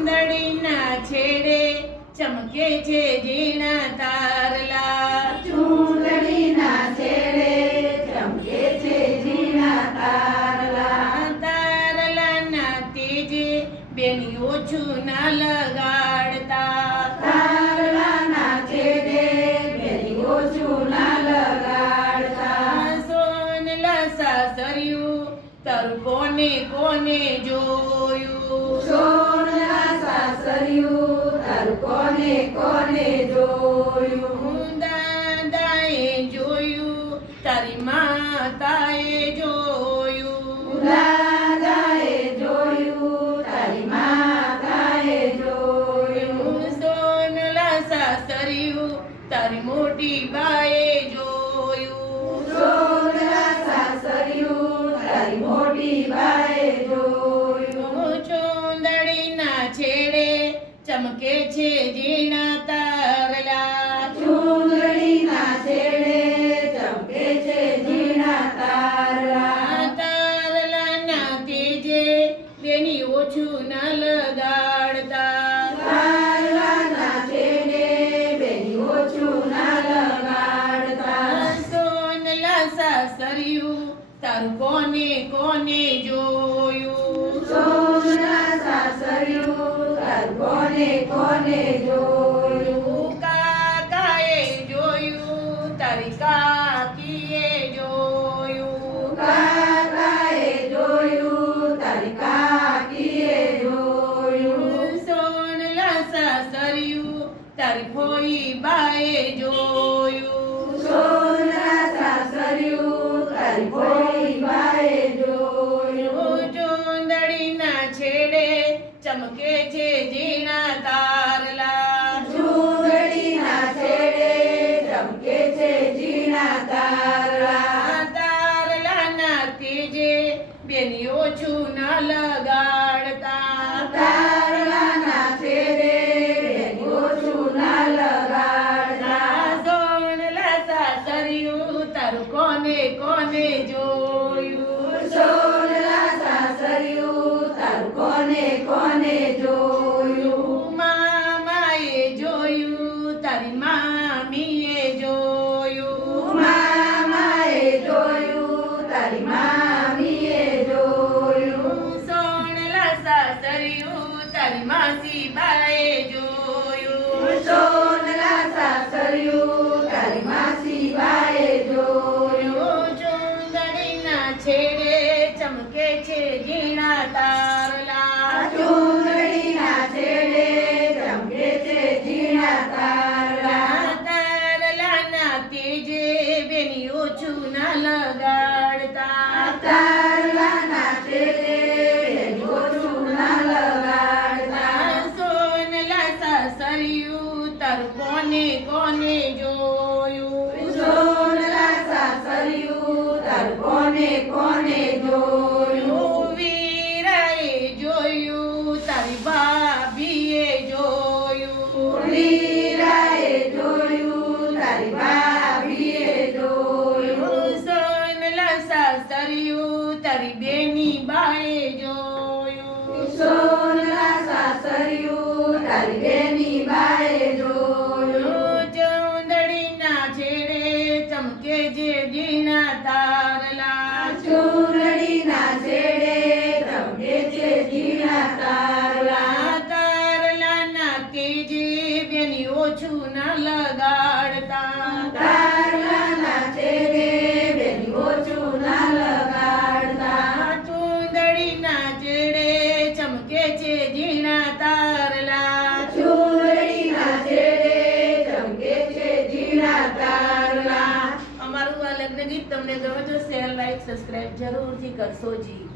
ચૂંદડીના છેડે ચમકે છે ઝીણા તારલા. ચૂંદડીના છેડે ચમકે છે ઝીણા તારલા. તારલાના તેજે બેની ઓછું ના લગાડતા. તારલાના છેડે બેની ઓછું ના લગાડતા. સોનલા સાસરિયું તારું કોને કોને જોયું. સોનલા સાસરિયું તારું કોને કોને જોયું. દાદાએ જોયું તારી માતાએ જોયું. દાદાએ જોયું તારી માતાએ જોયું. સોનલા સાસરિયું તારી મોટી બાએ જોયું. સોનલા સાસરિયું તારી મોટી બાએ જોયું. ચૂંદડીના છેડે ચમકે છે ઝીણા તારલા. ચૂંદડીના છેડે ચમકે છે ઝીણા તારલા. તારલાના તેજે બેની ઓછું ના લગાડતા. તારલાના છેડે બેની ઓછું ના લગાડતા. સોનલા સાસરિયું તારું કોને કોને જોયું. સોનલા સાસરિયું તારું કોને કોને જોયું. કાકાએ જોયું તારી કાકીએ જોયું. કાકાએ જોયું તારી કાકીએ જોયું. સોનલા સાસરિયું તારી ફોઈ બાએ જોયું. સોનલા સાસરિયું તારી ફોઈ બાએ જોયું. ચૂંદડીના છેડે ચમકે છે ઝીણા તારલા. ચૂંદડીના છેડે ચમકે છે ઝીણા તારલા. તારલાના તેજે બેની ઓછું ના લગાડતા. તારલાના છેડે બેની ઓછું ના લગાડતા. સોનલા સાસરિયું તારું કોને કોને જોયું. સોનલા સાસરિયું તારું કોને કોને જોયું. મામાએ જોયું તારી મામીએ જોયું. મામાએ જોયું તારી મામીએ જોયું. સોનલા સાસરિયું તારી માસી બાએ જોયું. સોનલા સાસરિયું તારી માસી બાએ જોયું. ચૂંદડીના છેડે ચમકે છે ઝીણા તારલા. ચૂંદડીના છેડે ચમકે છે ઝીણા તારલા. તારલાના તેજે બેની ઓછું ના લગાડતા. તારલાના છેડે બેની ઓછું ના લગાડતા. સોનલા સાસરિયું તારું કોને કોને જોયું. સોનલા સાસરિયું તારું કોને કોને જોયું. વીરાએ જોયું તારી ભાભીએ જોયું. વીરાએ જોયું તારી ભાભીએ જોયું. સોનલા સાસરિયું તારી બેની બાએ જોયું. સોનલા સાસરિયું તારી બેની બાએ જોયું. ચૂંદડીના છેડે ચમકે છે ઝીણા તારલા. ચૂંદડીના છેડે ચમકે છે ઝીણા તારલા. તારલાના તેજે બેની ઓછું ના લગાડતા. તારલાના છેડે બેની ઓછું ના લગાડતા. ચૂંદડીના છેડે ચમકે છે ઝીણા તારલા. ચૂંદડીના છેડે ચમકે છે ઝીણા તારલા. અમારું આ લગ્ન ગીત તમને ગમે તો શેર લાઈક સબસ્ક્રાઇબ જરૂરથી કરશો જી.